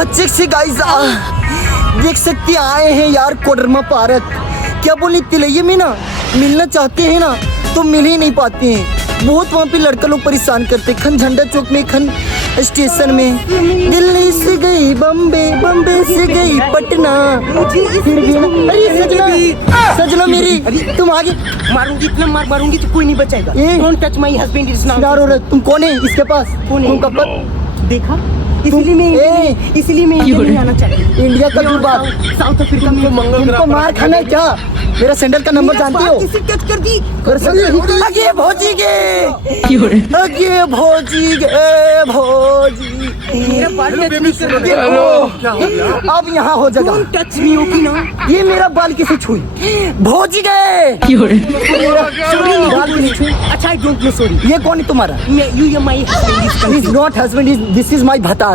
बच्चे से गाइस देख सकते आए हैं यार कोडरमा पार्क। क्या बोले तिलैया में ना मिलना चाहते हैं ना तो मिल ही नहीं पाते हैं। बहुत वहाँ पे लड़का लोग परेशान करते। खन झंडा चौक में, खन स्टेशन में, दिल्ली से गई बम्बे, बम्बे से गई पटना, फिर भी ना। अरे सजना, सजना मेरी, तुम आगे मारूंगी, इतना मार मारूंगी तो कोई नहीं बचाएगा। Don't touch my husband is now. तुम कौन है इसके पास? तुम कब देखा? इसलिए मैं इंडिया नहीं आना चाहती। इंडिया का दूर बात, साउथ अफ्रीका में तुमको मार खाना है क्या? मेरा सैंडल का नंबर जानती हो? किसी टच कर दी। आगे भौजी गे, आगे भौजी गे, भौजी मेरा बाल टच नहीं कर रहे। देखो अब यहाँ हो जाएगा। टच नहीं होगी ना। ये मेरा बाल किसे छुई? भौजी गे, बाल किसे छुई? अच्छा आई डोंट नो सॉरी। ये कौन है तुम्हारा? You my husband is not husband, this is my भतार।